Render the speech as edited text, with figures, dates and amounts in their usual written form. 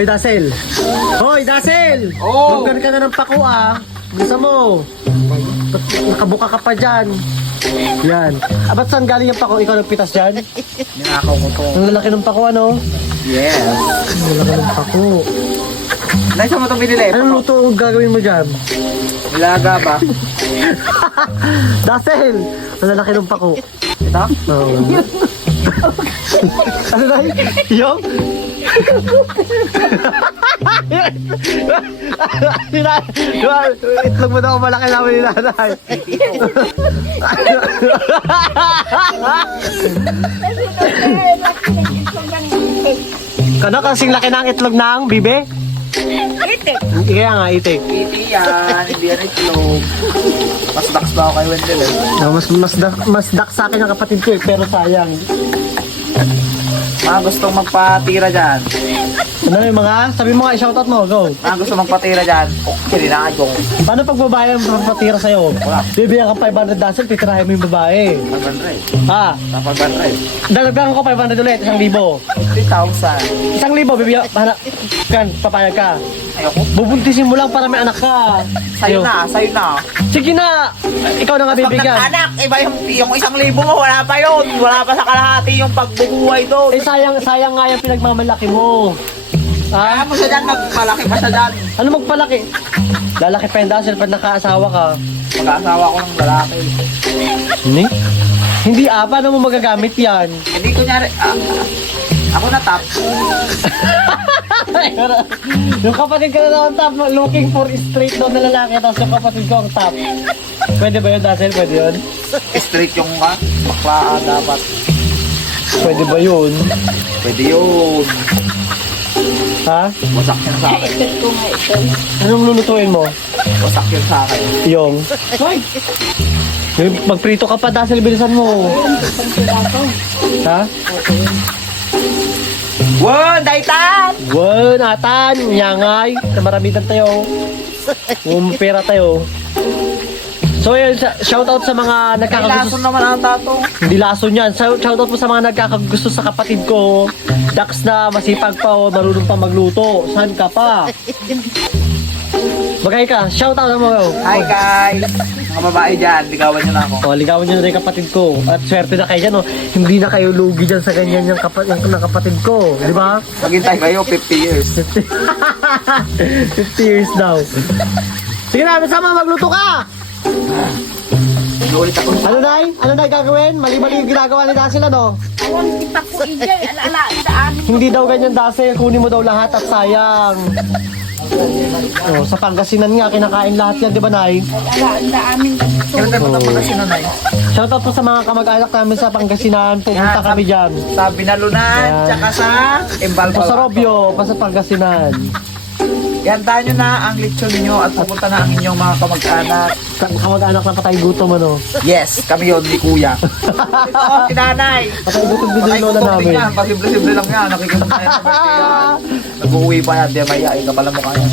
Hoy, Dasel! Hoy, Dasel! Oh! Magkan ka na ng pako Gusto mo? Ba't nakabuka ka pa dyan? Yan. Ba't saan galing yung pako? Ikaw nagpitas dyan? Ninakaw ko to. Ang lalaki ng pako, ano? Yes. Ang lalaki ng pako. Nasa mo itong binili? Anong luto ang gagawin mo dyan? Nilaga ba? Dasel! Ang lalaki ng pako. Ito? Oo. Ano na yun? Yung? Itlog mo daw malaki namin ni nanay. Kano kasing laki ng itlog ng bibe? Itik. Kaya nga, itik. Iti yan. Hindi yan itlog. Mas dax ba ako kay Wendell eh? Mas dak sa akin ang kapatid ko pero sayang. Mga gustong magpatira dyan. Ano yung mga? Sabi mo nga, shoutout mo, go. Mga gustong magpatira dyan. Okay, na ako. Paano pag babae ang papatira sa'yo? Wala. Bibigyan ka 500 dollars, titirahin mo yung babae. Pag-bandray. Ah, Napag-bandray. dagdagan ko 500 ulit, 1,000. 3,000. 1,000, bibigyan, kan, papayag ka. Ayoko. Bubuntisin mo lang para may anak ka. Sa'yo na, sa'yo na. Sige na, ikaw na nga Pag bibigyan. nag-anak, iba yung 1,000 mo, wala pa yun. Wala pa sa kalahati yung pagbubuhay doon. Eh sayang nga yung pinagmamalaki mo. Kaya Ah, mo siya dyan, magpalaki pa siya dyan. ano magpalaki? Lalaki pa yung dasel pag nakaasawa ka. Mag-aasawa ko ng lalaki. Hindi? Hindi paano mo magagamit yan? Hindi kunyari, ako na top. Yung kapatid ko na lang ang top, looking for straight daw na lalaki, tapos yung kapatid ko ang top. Pwede ba yun, Dasel? Pwede yun? Straight yung bakla dapat. Pwede ba yun? Pwede yun. Ha? Wasak yun sa akin. Itik ko nga ito. Anong lulutuin mo? Wasak yun sa akin. Yung... Magprito ka pa, Dasel, bilisan mo. Isang piraso. Ha? Wow, daitan! Wow, natan, nyangay. Maramitan tayo. Pera tayo. So yun, shoutout sa mga May nagkakagusto. lason naman ang tato. Hindi lason yan. Shoutout po sa mga nagkakagusto sa kapatid ko. Dax na masipag pa o marunong pa magluto. Saan ka pa? Bagay ka, shoutout mo. Hi guys! Mga babae dyan, ligawan nyo na ako. O, ligawan nyo na rin yung kapatid ko. At swerte na kayo dyan, o. Hindi na kayo lugi dyan sa ganyan yung kapatid ko. Di ba? Maghintay kayo, 50 years. 50 years daw. Sige na, sama, magluto ka! Ulit ako. Ano na gagawin? Mali-mali yung ginagawa ni Dasel, ano? Awan, kita ko ijay. Ala, daan. Hindi daw ganyan, Dasel. Kunin mo daw lahat at sayang. Oh, sa Pangasinan nga, kinakain lahat yan, di ba, Nay? Ala, daamin. Kailan tayo punta pa sinunay? Shoutout po sa mga kamag-anak namin sa Pangasinan. Pupunta kami dyan. Sa Binalunan, Yan. tsaka sa Embalpal. Pa sa Robio, pa sa Pangasinan. Ihantahan nyo na ang lechon niyo at pupunta na ang inyong mga kamag-anak. Kamag-anak na patay gutom, ano? Yes, kami yun, ni Kuya. Ito, si Nanay. Patay gutom din Patay yung lola kutok din namin. yan, pasimple-simple lang yan. Nakikinig tayo sa birthday yan. Nag-uwi pa yan, di mayayain ka pala mukha yan.